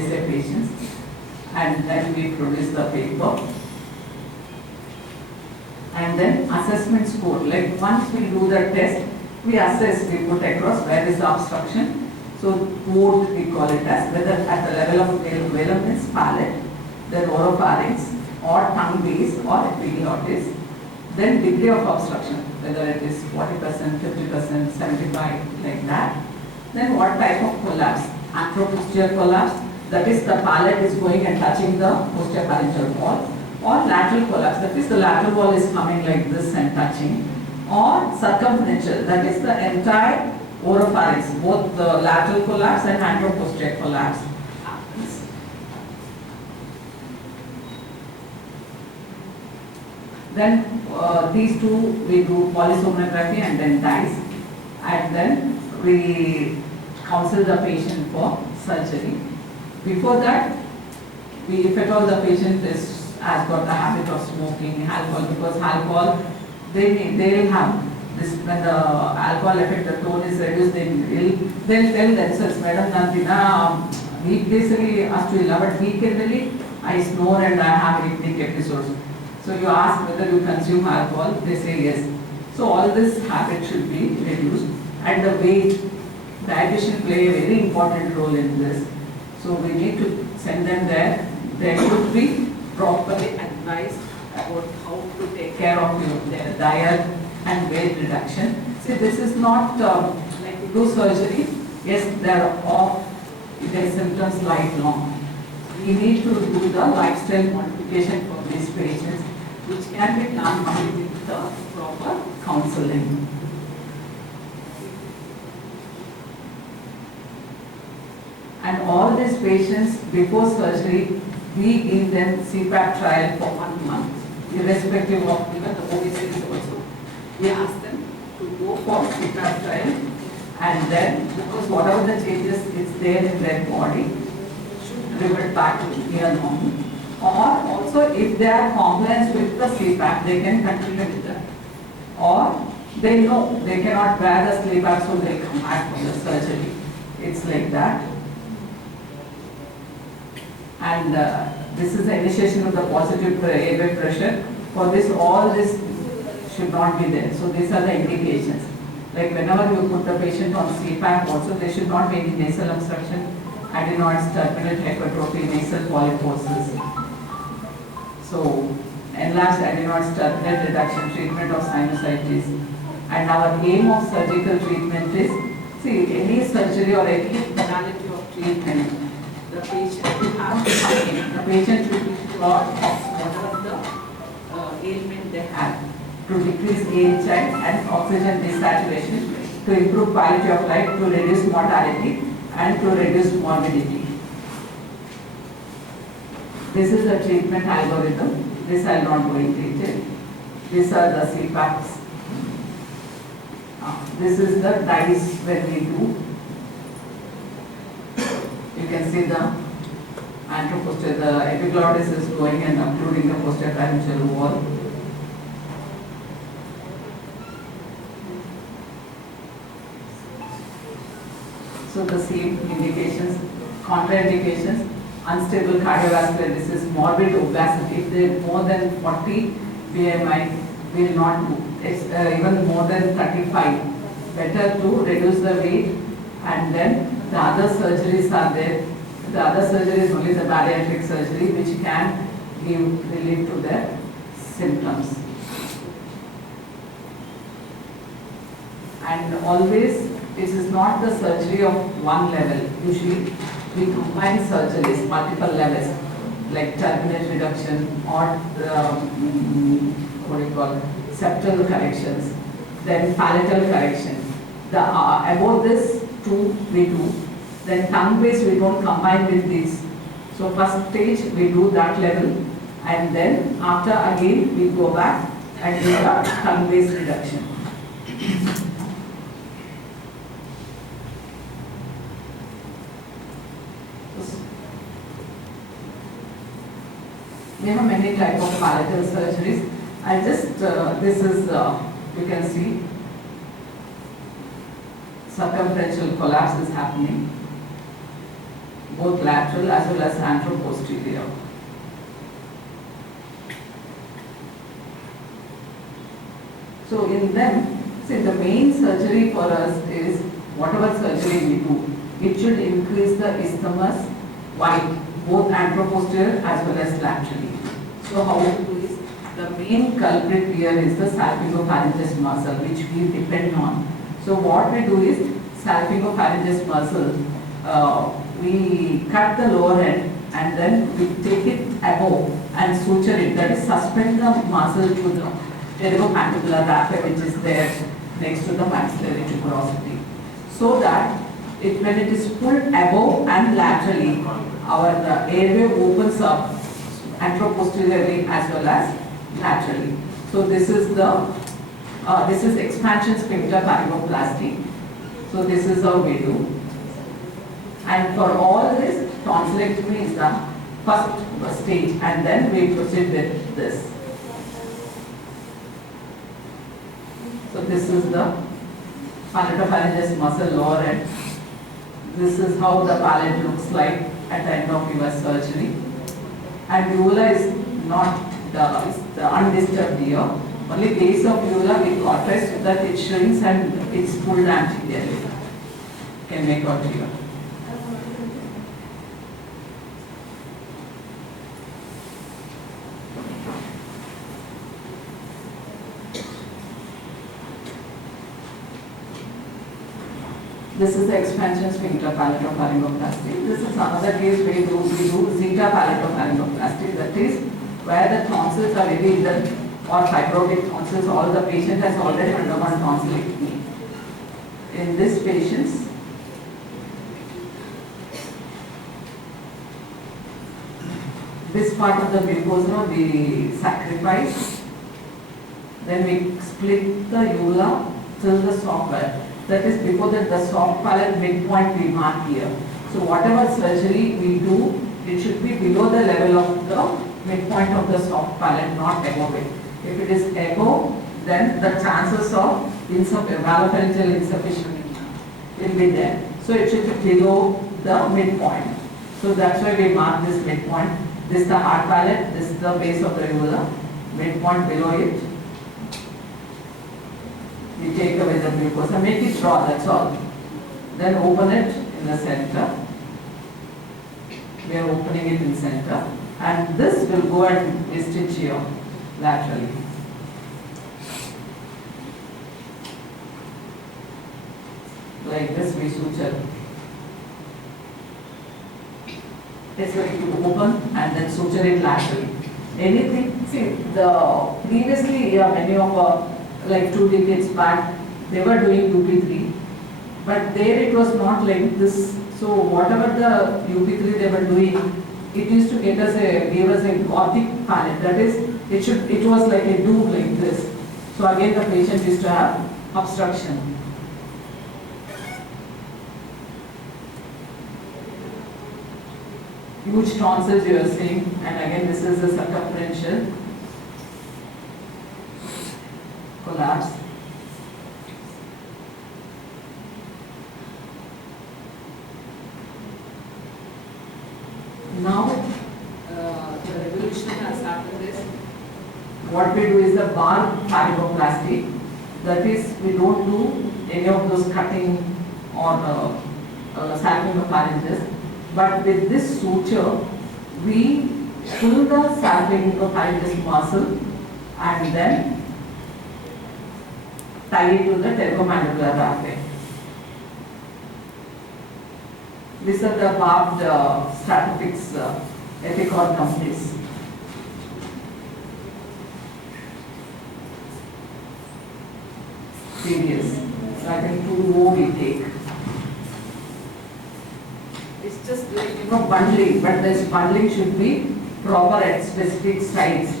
OSA patients, and then we produce the paper. And then assessment score, like once we do the test, we assess, we put across where is the obstruction. So both we call it as whether at the level of velum means palate, then oropharynx or tongue base or epiglottis. Then degree of obstruction, whether it is 40%, 50%, 75%, like that. Then what type of collapse? Anteroposterior collapse, that is the palate is going and touching the posterior pharyngeal wall, or lateral collapse, that is the lateral wall is coming like this and touching, or circumferential, that is the entire oropharynx, both the lateral collapse and anteroposterior collapse happens. Then these two we do polysomnography and then dyes, and then we counsel the patient for surgery. Before that, if at all the patient has got the habit of smoking alcohol, because alcohol, they will have this, when the alcohol effect, the tone is reduced, they'll tell themselves, Madam Nantina, weekdays but weekendly I snore and I have rhythmic episodes. So you ask whether you consume alcohol, they say yes. So all this habit should be reduced, and the weight, dietitian play a very important role in this. So we need to send them there. They should be properly advised about how to take care of their diet and weight reduction. See, this is not like to do surgery. Yes, they are off their symptoms lifelong. We need to do the lifestyle modification for these patients, which can be done with the proper counseling. And all these patients, before surgery, we give them CPAP trial for 1 month, irrespective of even the OSAs also. We ask them to go for CPAP trial, and then, because whatever the changes is there in their body, should revert back to near normal. Or also, if they are compliant with the CPAP, they can continue with that. Or they know they cannot bear the CPAP, so they come back for the surgery. It's like that. And this is the initiation of the positive airway pressure. For this, all this should not be there. So these are the indications. Like whenever you put the patient on CPAP also, there should not be any nasal obstruction, adenoids, turbinate hypertrophy, nasal polyposis. So enlarged adenoids, turbinate reduction, treatment of sinusitis. And our aim of surgical treatment is, see, any surgery or any modality of treatment, the patient will have to come in. The patient will be cured of whatever the ailment they have, to decrease AHI and oxygen desaturation, to improve quality of life, to reduce mortality and to reduce morbidity. This is the treatment algorithm. This I will not go in detail. These are the CPAPs. This is the dyes when we do. You can see the anteroposterior, the epiglottis is going and occluding the posterior pharyngeal wall. So the same indications, contraindications, unstable cardiovascular disease, morbid obesity. If they are more than 40 BMI, will not do. It's even more than 35. Better to reduce the weight, and then the other surgeries are there. The other surgery is only the bariatric surgery, which can give relief to their symptoms. And always, this is not the surgery of one level. Usually, we combine surgeries, multiple levels, like turbinate reduction or septal corrections, then palatal correction. Above this, two we do. Then tongue base we don't combine with these. So first stage we do that level, and then after again we go back and do the tongue base reduction. We have many types of palatal surgeries. I just, this is, you can see, circumferential collapse is happening. both lateral as well as anteroposterior. So in them, see, the main surgery for us is whatever surgery we do, it should increase the isthmus wide, both anteroposterior as well as laterally. So how to do is, the main culprit here is the salpingopharyngeus muscle, which we depend on. So what we do is, salpingopharyngeus muscle, we cut the lower end and then we take it above and suture it, that is suspend the muscle to the pterygomandibular raphe which is there next to the maxillary tuberosity. So that when it is pulled above and laterally, our airway opens up anteroposteriorly as well as laterally. So this is expansion sphincter pharyngoplasty. So this is how we do. And for all this, tonsillectomy is the first stage, and then we proceed with this. So this is the palatopharyngeus muscle lower end. This is how the palate looks like at the end of your surgery. And uvula is not the undisturbed here. Only base of uvula we cauterize so that it shrinks and it's pulled anteriorly. Can make out here. This is the expansion sphincter palatopharyngoplasty. This is another case where we do zeta palatopharyngoplasty. That is where the tonsils are very hidden or fibrotic tonsils. All the patient has already undergone tonsillectomy. In this patients, this part of the mucosa we sacrifice. Then we split the uvula till the soft palate. That is before that the soft palate midpoint we mark here. So whatever surgery we do, it should be below the level of the midpoint of the soft palate, not above it. If it is above, then the chances of valopharyngeal insufficiency will be there. So it should be below the midpoint. So that's why we mark this midpoint. This is the hard palate, this is the base of the uvula, midpoint below it. We take away the mucosa, make it raw, that's all. Then open it in the center. We are opening it in center. And this will go and we stitch here laterally. Like this we suture. It's going to open and then suture it laterally. Anything, see, previously many of like 2 decades back, they were doing UP3, but there it was not like this. So whatever the UP3 they were doing, it used to give us a Gothic palate. That is, it was like a tube like this. So again the patient used to have obstruction. Huge tonsils you are seeing, and again this is the circumferential collapse. Now the revolution has happened is, what we do is the bar pharyngoplasty. That is, we don't do any of those cutting or salpingopharyngeus, but with this suture we pull the salpingopharyngeus muscle and then tie it to the pterygomandibular raphe. These are the barbed Stratofix epicord companies. Previous. So I think 2 more we take. It's just like bundling, but this bundling should be proper at specific sites.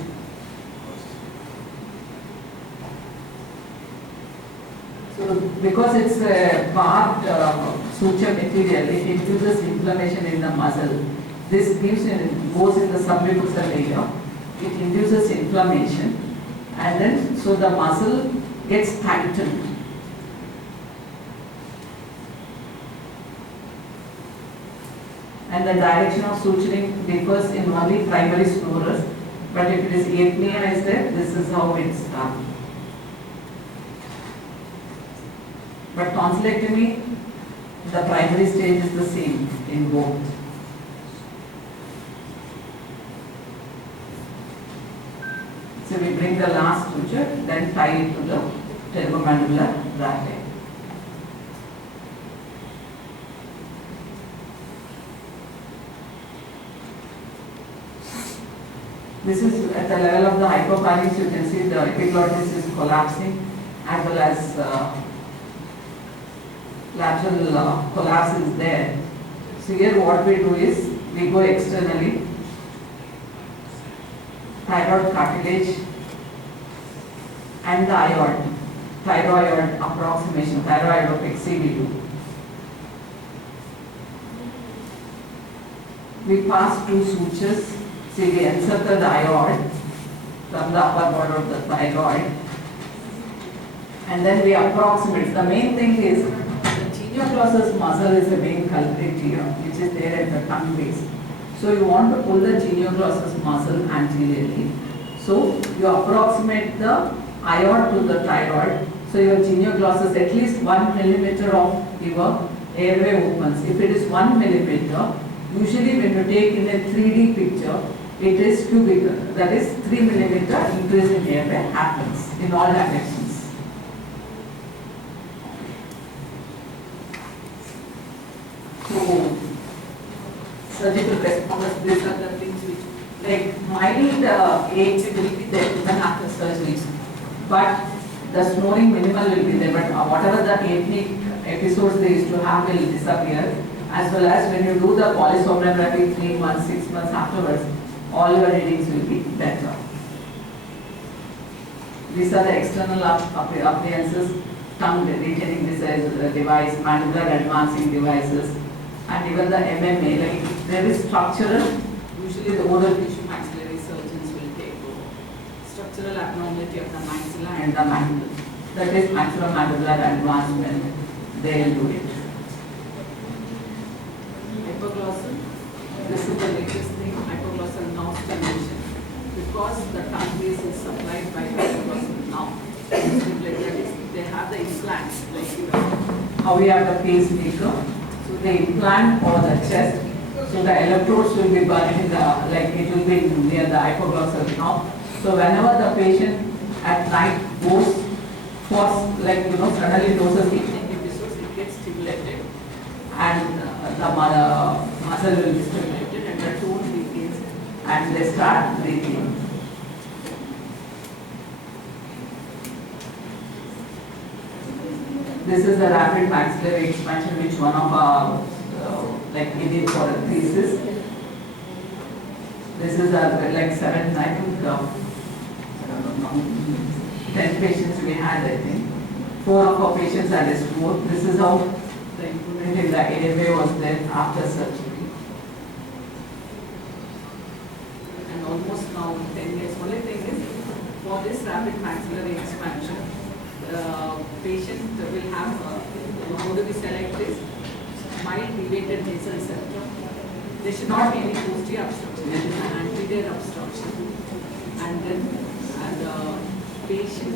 So because it's a barbed suture material, it induces inflammation in the muscle. This goes in the submucosal layer. It induces inflammation, and then so the muscle gets tightened. and the direction of suturing differs in only primary snorers, but if it is apnea is there, this is how it's done. But tonsillectomy, the primary stage is the same in both. So we bring the last suture, then tie it to the pterygomandibular raphe. This is at the level of the hypopharynx. You can see the epiglottis is collapsing as well as lateral collapse is there. So here what we do is we go externally, thyroid cartilage and the iod, thyroid approximation, thyroidopexy we do. We pass two sutures. See, we encircle the iod from the upper border of the thyroid, and then we approximate. The main thing is the genioglossus muscle is the main culprit here, which is there at the tongue base. So you want to pull the genioglossus muscle anteriorly. So you approximate the iod to the thyroid. So your genioglossus, at least 1 millimeter of your airway opens. If it is 1 millimeter, usually when you take in a 3D picture, it is cubical, that is 3 millimeter increase in airway happens in all directions. So, surgical response, these are the things which, like mild aches will be there even after surgery, but the snoring minimal will be there, but whatever the apneic episodes they used to have will disappear, as well as when you do the polysomnography 3 months, 6 months afterwards, all your readings will be better. These are the external appliances, tongue retaining device, mandibular advancing devices, and even the MMA. Like if there is structural, usually the oral tissue maxillary surgeons will take over. Structural abnormality of the maxilla and the mandible. That is maxillomandibular advancement, they will do it. Hypoglossal, this is the latest thing, hypoglossal nerve stimulation. Because the tongue base is supplied by hypoglossal nerve, they have the implants, like how we have the pacemaker. So they implant on the chest, so the electrodes will be buried in the, like it will be near the hypoglossal nerve. So whenever the patient at night goes for, like suddenly doses eating episodes, it gets stimulated, and the muscle will be stimulated and the tone begins and they start breathing. This is the rapid maxillary expansion which one of our like we did for a thesis. This is like 7, I think, 10 patients we had, I think. 4 of our patients had a stroke. This is how the improvement in the airway was there after surgery. And almost now 10 years. Only thing is, for this rapid maxillary expansion, patient will have, how do we select this? Mild deviated nasal septum. There should not be any posterior obstruction, it is an anterior obstruction. And then patient,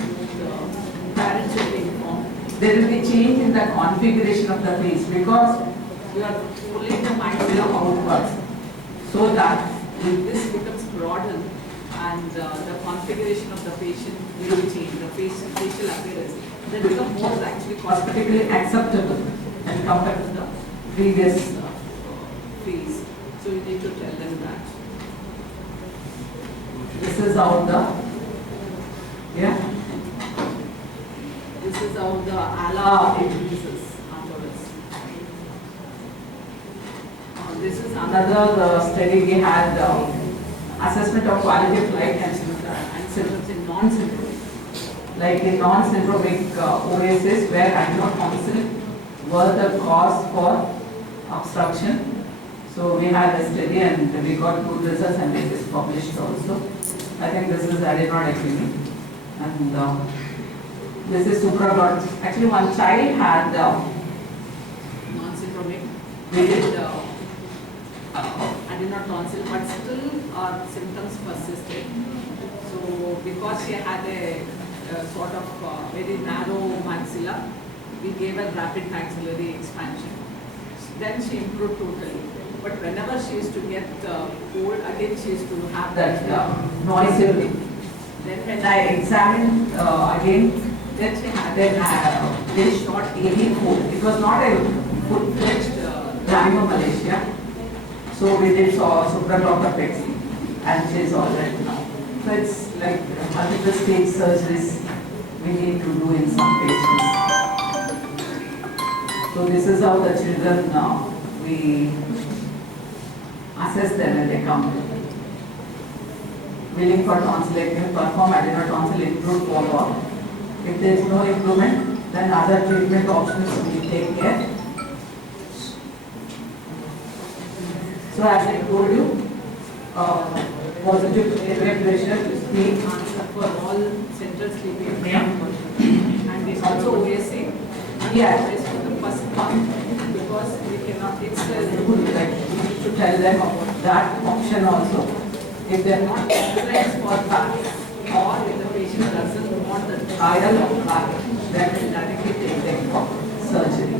parents should be informed. There will be change in the configuration of the face because you are pulling the maxilla outwards, so that if this becomes broadened and the configuration of the patient will change, the facial appearance, then become more actually cosmetically acceptable and compared to the previous face. So you need to tell them that. This is how this is how the ala increases afterwards. This is another study we had, assessment of quality of life and symptoms in non-syndromic. Like in non-syndromic OSAs where angiotensin were the cause for obstruction. So we had a study and we got good results and it is published also. I think this is adenoidectomy and this is supraglottic. Actually one child had non-syndromic. We did adenoid tonsil, but still symptoms persisted. So because she had a sort of very narrow maxilla, we gave her rapid maxillary expansion. Then she improved totally. But whenever she used to get cold, again she used to have that noise. Then when I examined again, then she had a very short AV food. It was not a full-fledged Malaysia. So we did supraglotopexy and she is all right now. So it's like multiple stage surgeries we need to do in some patients. So this is how the children we assess them when they come. Willing for tonsillectomy, perform adenoid tonsil, improve follow-up. If there is no improvement, then other treatment options we take care. So as I told you, positive airway pressure is the answer for all central sleep apnea, and it's also OSA. Yeah, it's for the first part because we cannot. It's good. Like we need to tell them about that option also. If they are not authorized for that, or if the patient doesn't want the trial of that, then we directly take them for surgery.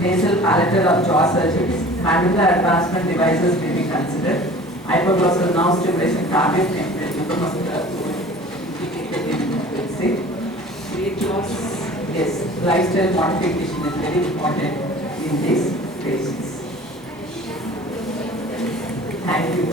Nasal palatal or jaw surgeries. Mandibular advancement devices may be considered. Hypoglossal nerve stimulation, target temperature, weight loss. Yes, lifestyle modification is very important in these patients. Thank you.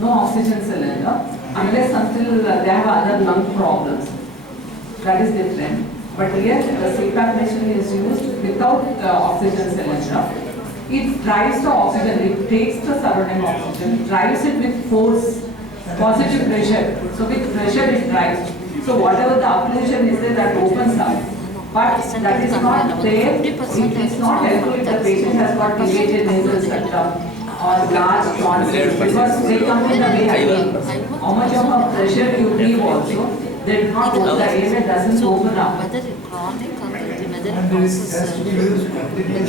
No oxygen cylinder unless until they have other lung problems. That is different. But here the CPAP machine is used without oxygen cylinder. It drives the oxygen, it takes the surrounding oxygen, drives it with force, positive pressure. So with pressure it drives. So whatever the occlusion is there, that opens up. But that is not there. It is not helpful if the patient has got deviated nasal septum or large tonsils because they come in the way. How much of a pressure you give also, they do not open, the airway doesn't open up. Whether it's chronic or the And this has to be used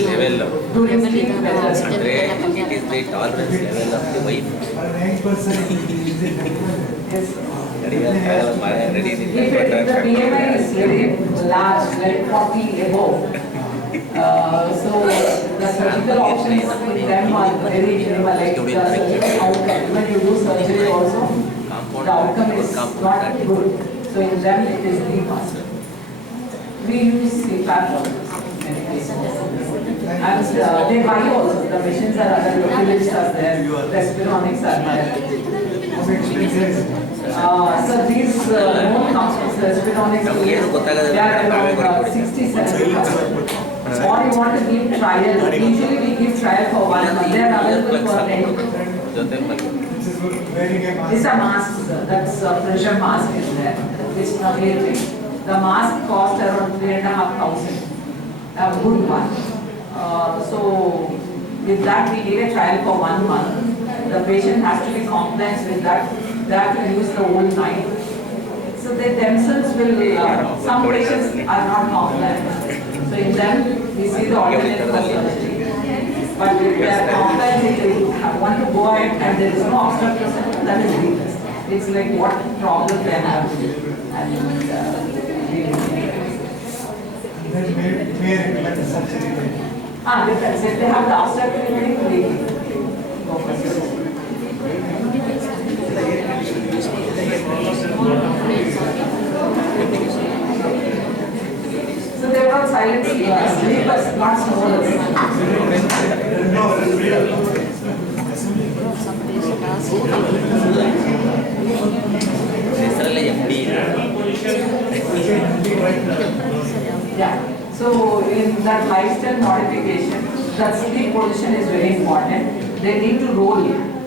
level. During sleep weather. It is the tolerance level of the wife. 9% is it? Yes. If the BMI is very large, like 40 above, so the surgical options with them are very minimal, like the surgical outcome. When you do surgery also, the outcome is not good. So in them it is the must. We use CPAP also in many cases. And they buy also, the machines are other, utilities are there, respironics are there. So these more comes with respironics, they are about 60-70%. Or you want to give trial, usually we give trial for 1 month, they are available for 10. It's a mask, sir. That's a pressure mask is there. It's not really. The mask cost around 3,500. A good one. So with that we give a trial for 1 month. The patient has to be compliant with that. They have to use the whole night. So they themselves will, some patients are not compliant. So in them we see the alternate for surgery. But if they are compliant, they want to go ahead and there is no obstructive symptom, that is weakness. It's like what problem they have. And then may recommend the surgery. Depends. If they have the obstructive, we go for surgery. So they were silent sleepers, not snorers. No, Necessarily empty. Yeah. So in that lifestyle modification, that sleep position is very important. They need to roll.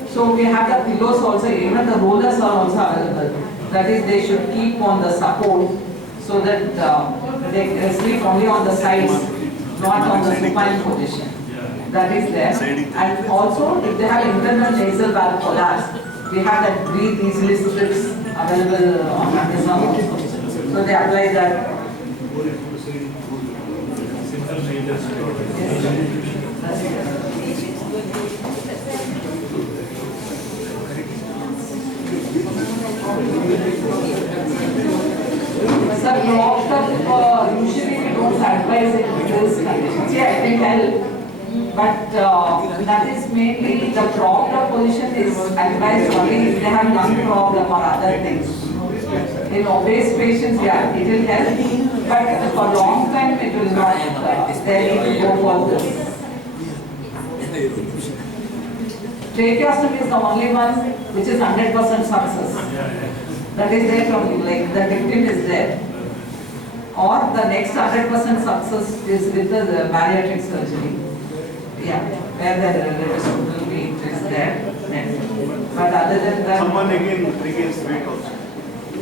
So we have the pillows also, even the rollers are also available. That is, they should keep on the support so that they sleep only on the sides, not on the supine position. That is there. And also, if they have internal nasal valve collapse, we have that breathe easily strips available on Amazon also. So they apply that. Sir, proper, usually we don't advise it this condition. See, I think but that is mainly the proper position is advised only if they have lung problem or other things. In obese patients, yeah, it will help, but for long time it will not. They need to go for this. Tracheostomy is the only one which is 100% success. That is there from like the victim is there. Or the next 100% success is with the bariatric surgery. Yeah, where the residual weight is there. But other than that, Someone again regains weight also.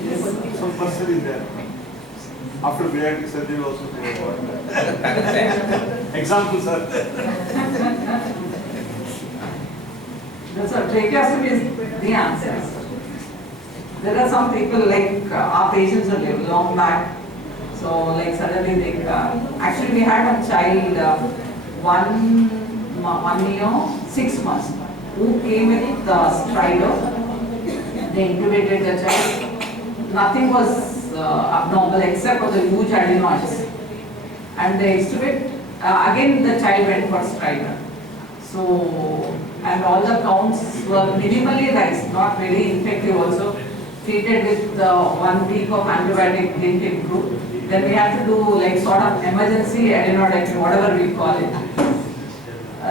yes. Some person is there. After bariatric surgery also they have example, sir. That's what tracheostomy is the answer. There are some people like our patients are long back. So like suddenly they, actually we had a child, 1 year, 6 months, who came with the stridor. They intubated the child. Nothing was abnormal except for the huge adenoids. And they extubate, again the child went for stridor. So, and all the counts were minimally raised, not very infective also. Treated with 1 week of antibiotic didn't improve. Then we have to do like sort of emergency adenoidectomy, whatever we call it.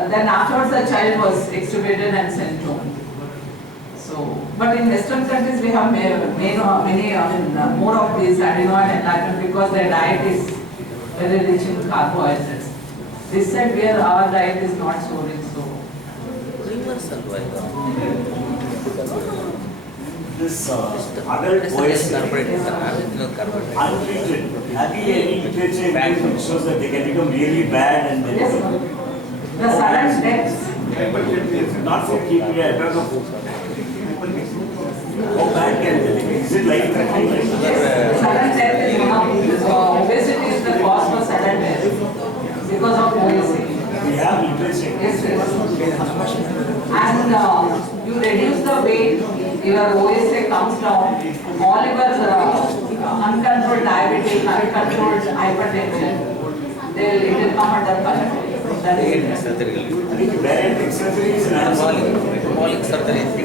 Then afterwards the child was extubated and sent home. So, but in Western countries we have many, more of these adenoid enlargement because their diet is very rich in carbohydrates. This side where our diet is not so rich, so. This adult voice untreated, have you any literature that shows that they can become really bad and then Yes, sir. The sudden deaths. not for keeping it, I don't know. How bad can they be? Is it life threatening? Yes, sudden death is one of obesity is the cause for sudden death because of obesity. We have literature. Yes, yes. And you reduce the weight, your OSA comes down, all your uncontrolled diabetes, uncontrolled hypertension, it will come under control. That is it. Surgery. Bariatric surgery is an answer. Metabolic surgery surgery.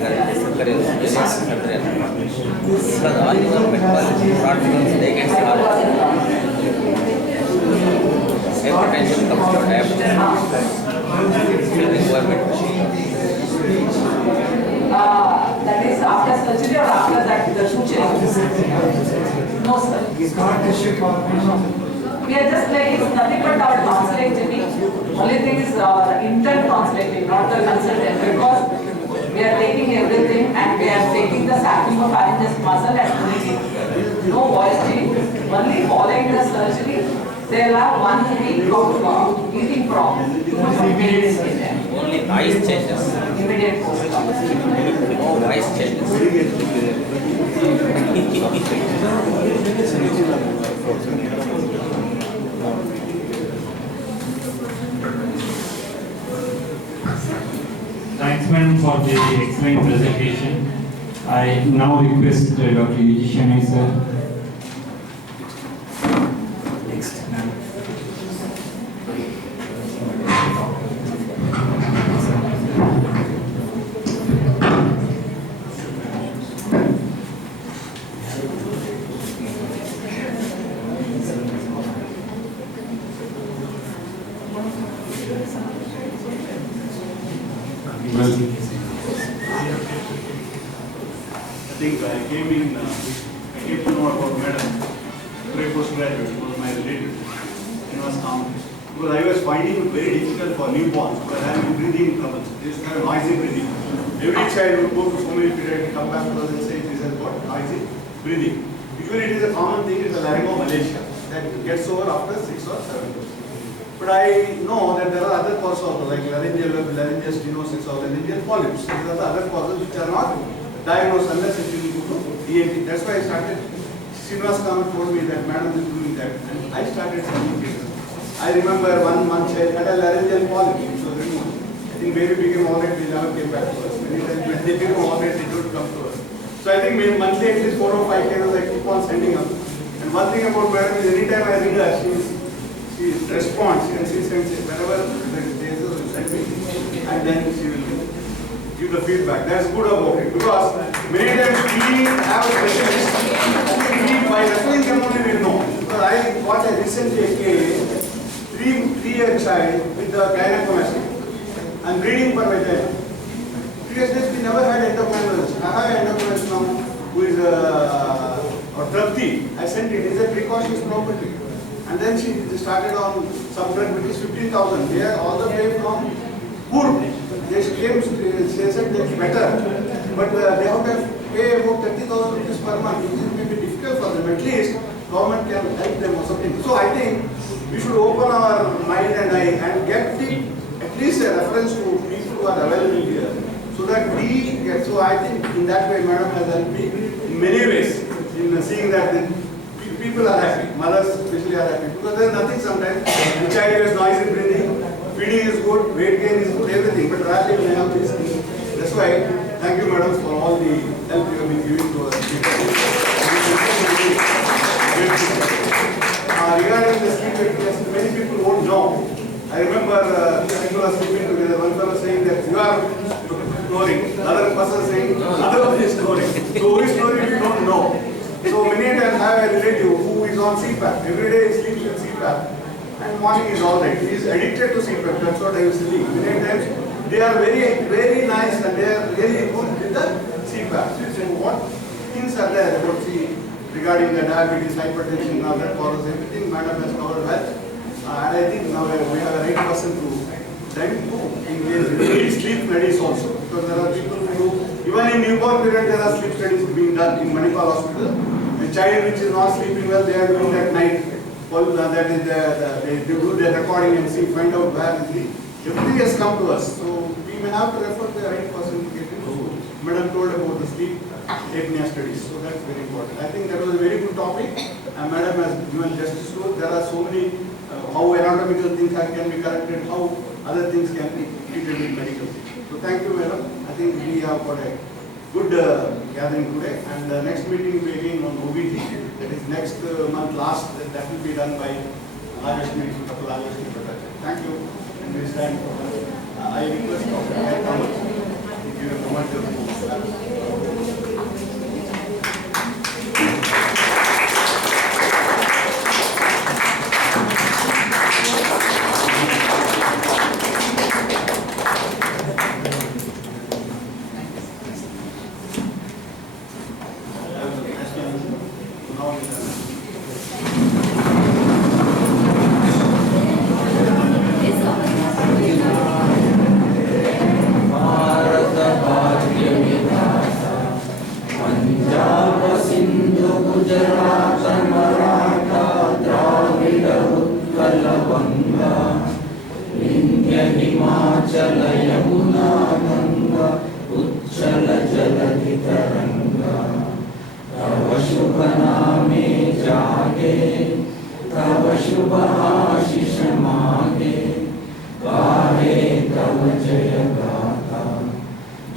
Because all your metabolic problems they get solved. Hypertension comes to diabetes. That is after surgery or after that the suture? No, sir. It's not a ship or We are just like, it's nothing but our tonsillectomy. Only thing is intern tonsillectomy, not the consultant, because we are taking everything and we are taking the sapropharyngeal muscle and putting it. No voice change. Only following the surgery, there are 1 week of eating problem. Too much of pain is in there. Only voice changes. Immediate post-op. No voice changes. Thanks, madam, for the excellent presentation. I now request Dr. Yujishani sir. Next. Well, think I came to know about Madam, postgraduate, it was my relative, in was common. Because I was finding it very difficult for newborns, because I am breathing troubles. This kind of noisy breathing. Every child would go to so many periods, come back to us and say this has got noisy breathing. Usually it is a common thing, it is a laryngomalacia that gets over after 6 or 7 years. But I know that there are other causes also, like laryngeal stenosis or laryngeal polyps. These are the other causes which are not diagnosed unless it will go to ENT. That's why I started. Srinivas Kamat told me that Madam is doing that, and I started sending cases. I remember one child had a laryngeal polyp, which was removed. I think baby became alright, they never came back to us. Many times when they became alright, they don't come to us. So I think monthly at least 4 or 5 cases I keep on sending up. And one thing about Madam is anytime I ring her, she responds and she sends it whenever there is cases will send me, and then she will give the feedback. That's good about it, because many times we have a specialist, by referring them only we know. Because I got a recently a case, 3-year child with the gynecomastia and bleeding per vagina. Previously we never had endocrinologist. I have an endocrinologist now who is Bharathi. I sent it. It's a precautions property. And then she started on some drug which is 15,000. They are all the way from Pur. They came, they said that's better, but they have to pay about 30,000 rupees per month, which may be difficult for them. At least government can help them or something. So I think we should open our mind and eye and get at least a reference to people who are available here, so that we get. So I think in that way, Madam has helped me in many ways in seeing that people are happy, mothers especially are happy, because there is nothing sometimes. The child has noisy breathing, feeding is good, weight gain is good, everything, but rarely we have these things. That's why, thank you Madam for all the help you have been giving to us. Regarding the sleep apnea, many people won't know. I remember people are sleeping together, one fellow saying that you are snoring, another person saying other one is snoring. So who is snoring we don't know. So many times I have a relative who is on CPAP. Every day he sleeps with CPAP. And morning is alright. He is addicted to CPAP. That's what I was saying. Many times they are very nice and they are really good with the CPAP. So what things are there about regarding the diabetes, hypertension, and other causes, everything Madam has covered well. And I think now we have a right person to engage in sleep studies also. Because there are people who do, even in newborn period there are sleep studies being done in Manipal Hospital. A child which is not sleeping well, they are doing at night. Well, that is they do the recording and see, find out where is the. Everything has come to us. So we may have to refer to the right person to get into. Madam told about the sleep apnea studies. So that's very important. I think that was a very good topic. And Madam has given justice to it. There are so many how anatomical things can be corrected, how other things can be treated in medical. So thank you, Madam. I think we have got a good gathering today. And the next meeting will be again on OBG. That is next month last. That will be done by August meeting. Thank you. And we stand for I request Dr. Kamakshi to give a commercial.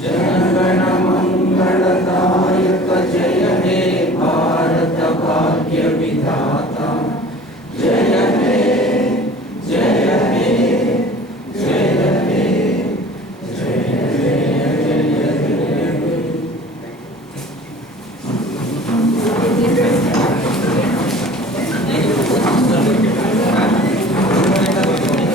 Jana Gana